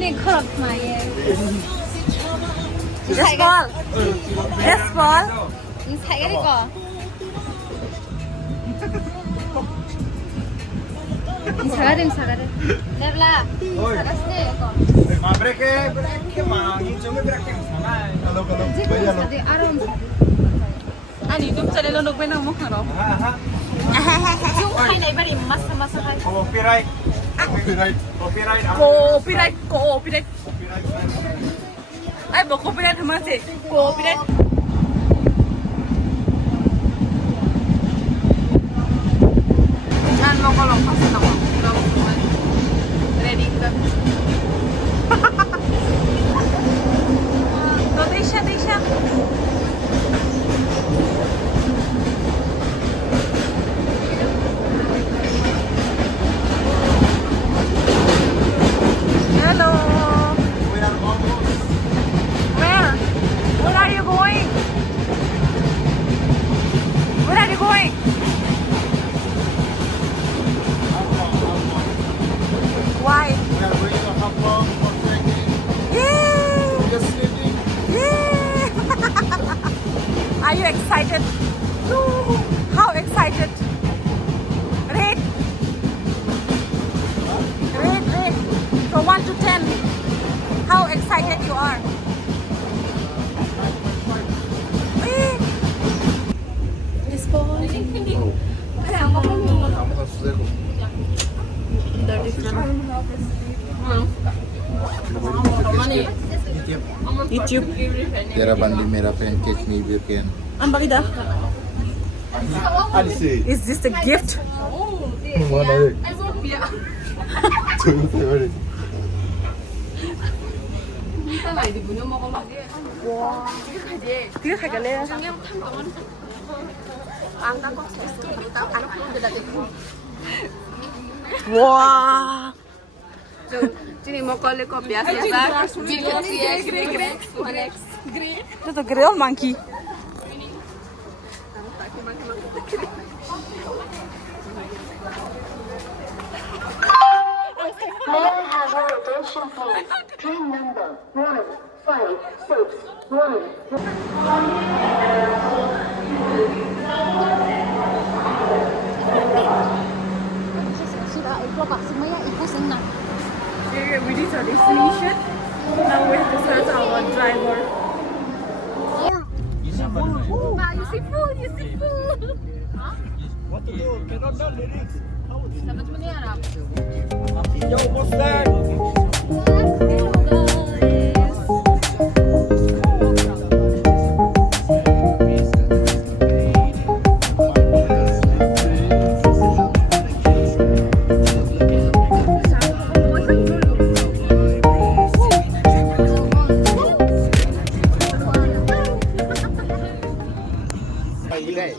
นี่ขอบมาเย่ Yes, Paul. Yes, Paul. มึงใส่กันดีกว่ามึงใส่กันดิมึงใส่กันดิเรียบร้อยใส่กันสิก่อน Break mah, ini cuma break yang sana. Kalau จริงๆใส่ดิอารมณ์ อันนี้ตุ้มจะได้ลงไปนั่งมุกเหรอ ยุ่งใครไหนบ้างดิมัสมัสใคร copyright, copyright, copyright. โกปีได้โกปีได้ไอ้บอกโกปีได้ทำไมสิโกปีได้งานเราก็ลองทำสนามเราเรดี้กัน No, deixa. Hello. We are almost. Where? Where are you going? Where are you going? Why? We are going to Hong Kong for trekking. Yay! Just sleeping. Yay! Are you excited? How excited? Rate. Rate. From 1 to 10. How excited you are? This boy. YouTube. Tera bandi mera pancake maybe you can. Ang bakida? Alice. Is this a gift? Mana? Coba tengok. Tiga kagak leh. Wah. Ini mau kali kau biasa Itu tuh grill monkey. May I have your attention please? Train number 1561. Okay, we reached our destination. Now we have to search our driver. You see food. What to do? Cannot know lyrics. Dapat mo niya harap. Yo, what's that? Hello guys.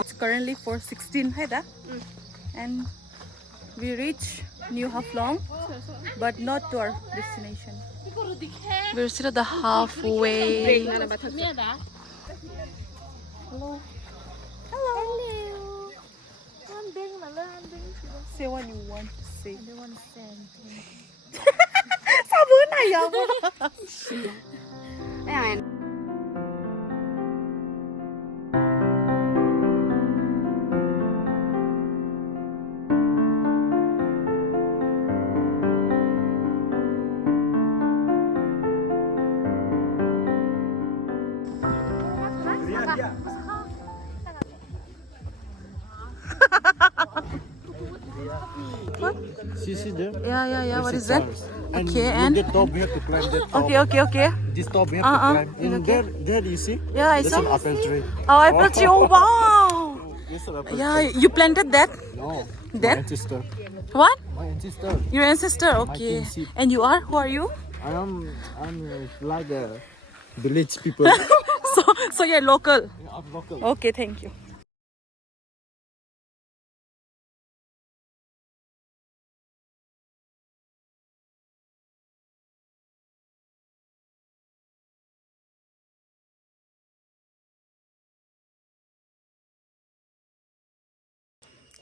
It's currently 4:16, hai da? And we reach New Haflong, but not to our destination. We're still at the halfway. Hello. Hello. Say what you want to say. I want to send. Sabi na yan. Ayan. See there? Yeah. What is This that? And Okay, look and the top, we have to climb that top. okay. This top we have to climb. And okay. there you see? Yeah, I That's saw. an apple tree. Oh, apple tree. Oh, wow. Yes, an apple Yeah, tree. you planted that? No. That? My ancestor. What? My ancestor. Your ancestor? Okay. kinship. And you are? Who are you? I'm like a village people. So you're local. I'm local. Okay, thank you.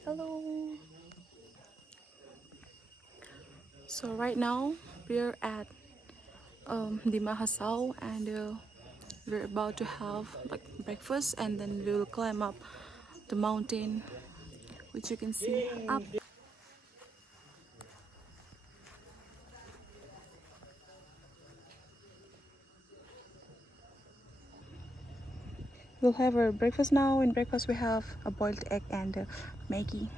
Hello. So right now we're at the Mahasau, and we're about to have like breakfast, and then we will climb up the mountain, which you can see up. We'll have our breakfast now. In breakfast we have a boiled egg and Maggie.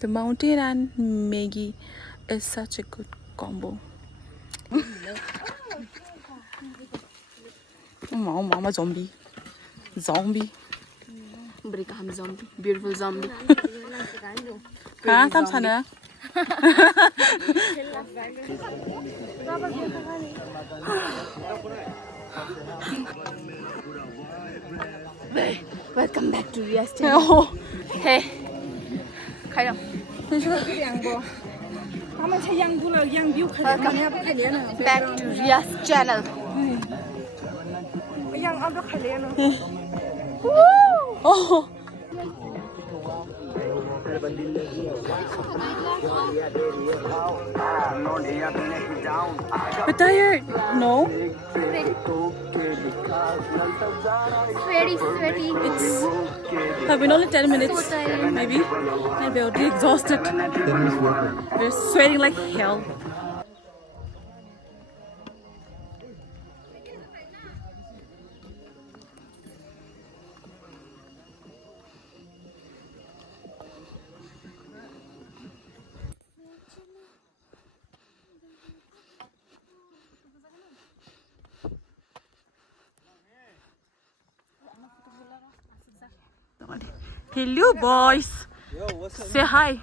The mountain and Maggie is such a good combo. Mama zombie. Zombie. Berikan zombie, beautiful zombie. Hả? Tâm sao nữa? Welcome back to Ria's channel. Oh, hey. Khai đâu? Welcome back to Ria's channel. Oh. We're tired. No. Sweaty. It's have been only 10 minutes, So tired. maybe, and we're already exhausted. We're sweating like hell. Hello, boys. Yo, what's up? Say hi.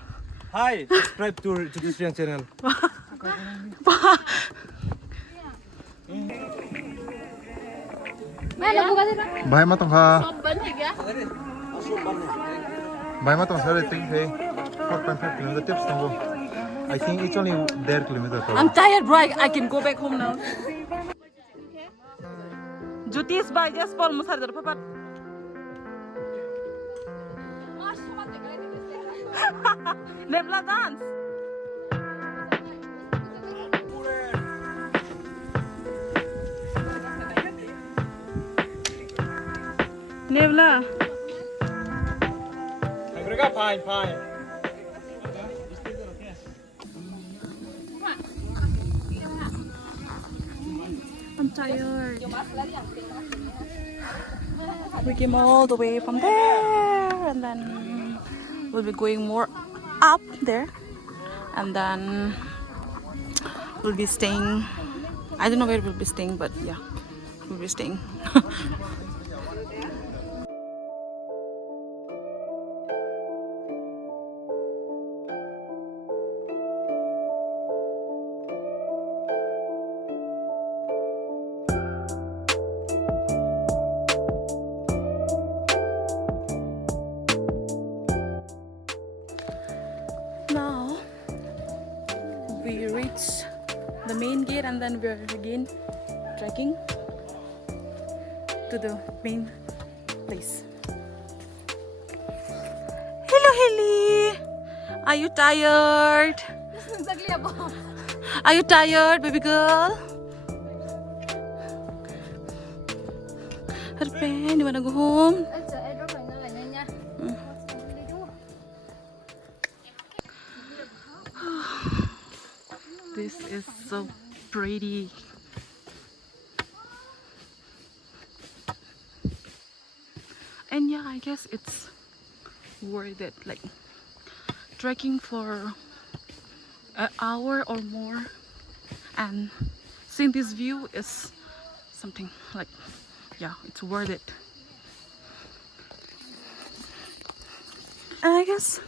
Hi, subscribe to this channel. Bài mà tông ha. Bài mà tông sao để tính thế? 4.5 kilometer tips tông vô. I think it's only 1.5 kilometer. I'm tired, bro. I can go back home now. Jutis by just Paul Musar dar papat. Nebla dance. Nebla. Fine. I'm tired. We came all the way from there, and then we'll be going more up there, and then we'll be staying. I don't know where we'll be staying, but yeah, we'll be staying. Now we reach the main gate, and then we're again trekking to the main place. Hello, Haley. Are you tired? Are you tired, baby girl? Herpen, you wanna go home? This is so pretty. And yeah, I guess it's worth it, like trekking for an hour or more, and seeing this view is something like, yeah, it's worth it. And I guess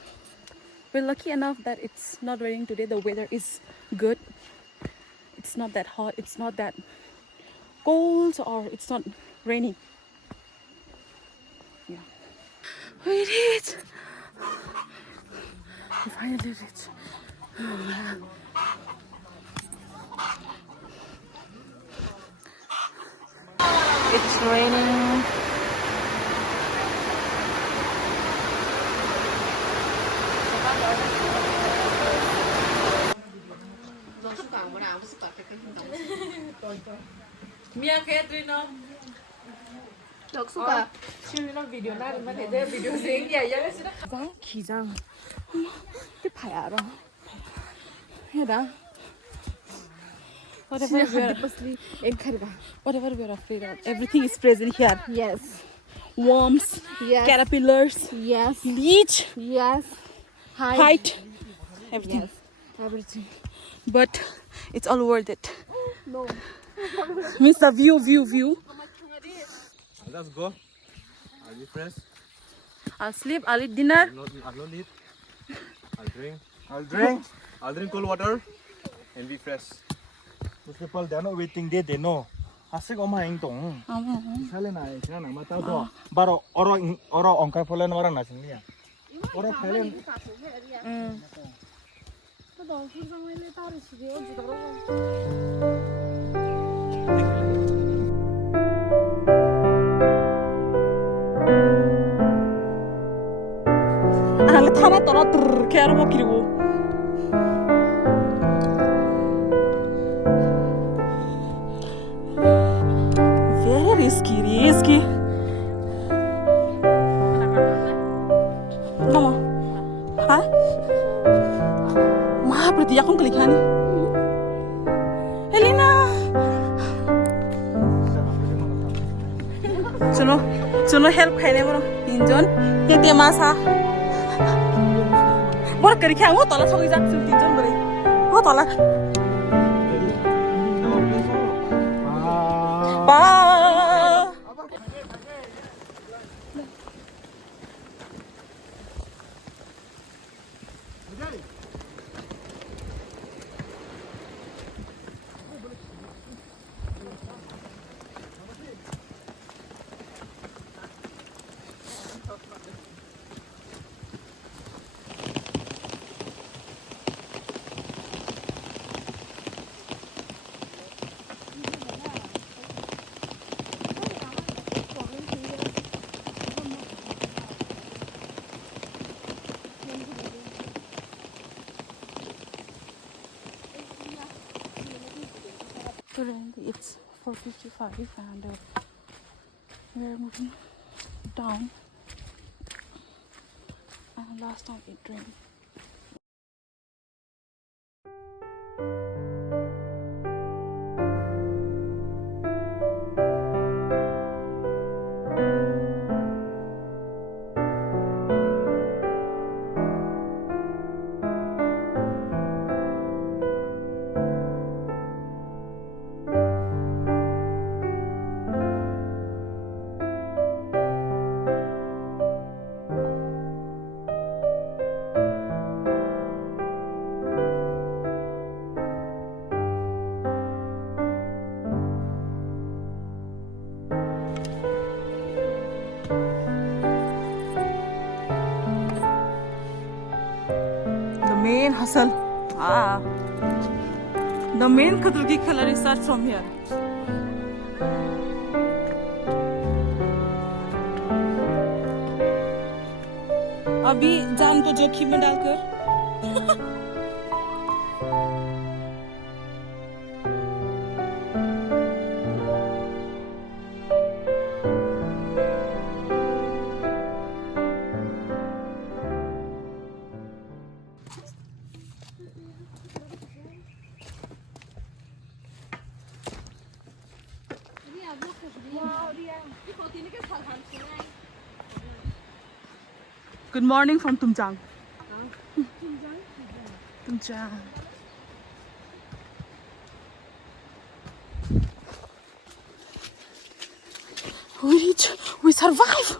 we're lucky enough that it's not raining today. The weather is good. It's not that hot, it's not that cold, or it's not raining. Yeah. We did it! We finally did it. It's raining. Mia Katrina. Được suka. 기장. 이 봐야 알아. 해라. Whatever we are afraid of, everything is present here. Yes. Worms, Yes. caterpillars, Yes. leech, Yes. height, everything. Yes. Everything. But it's all worth it. No. Means the view. Let's go. I'll be fresh. I'll sleep, I'll eat dinner. I'll not eat. I'll drink. I'll drink cold water and be fresh. Those people, they're not waiting there, they know. Asik oma hang tong. Sale na, sila na mata to. Baro oro ongkai polen orang na sini ya. Oro kalian. 아, 타나 떠나 이렇게 하러 먹기고. Very risky. Mama, hah? Ma, berarti aku klik hani. Elena. Suno help खाने बरो तीनजन ये ते मासा बरो करी खाऊ तला सबै जा तीनजन बरे हो तला बा Currently it's 4:55 and we're moving down. And last time it rained. Main hustle. The main Kadrugi color starts from here. अभी जान को जोखिम में डालकर Good morning from Tumjang. Tumjang. We survive.